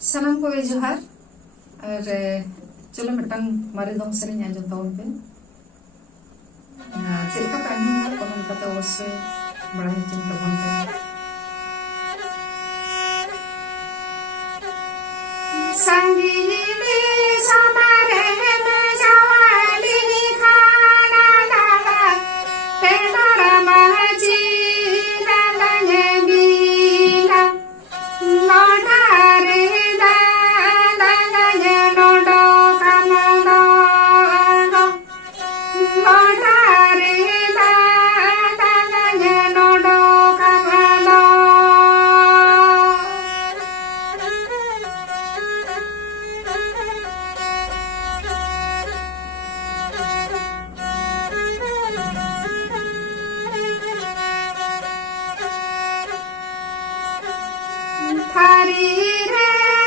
Salam ko Johar और चलो mitten मारे दम सेरिंग आंजम तावन पे चेक का पैनिंग ना कमेंट करते अवश्य बड़ा ही चिंता बनते संगीनी समारे में जवाली खाना लाला तेरा महजी लाला ये बीला लोना रे लाला ये लोडो कमलो लोना रे लाला ये लोडो कमलो थारी रे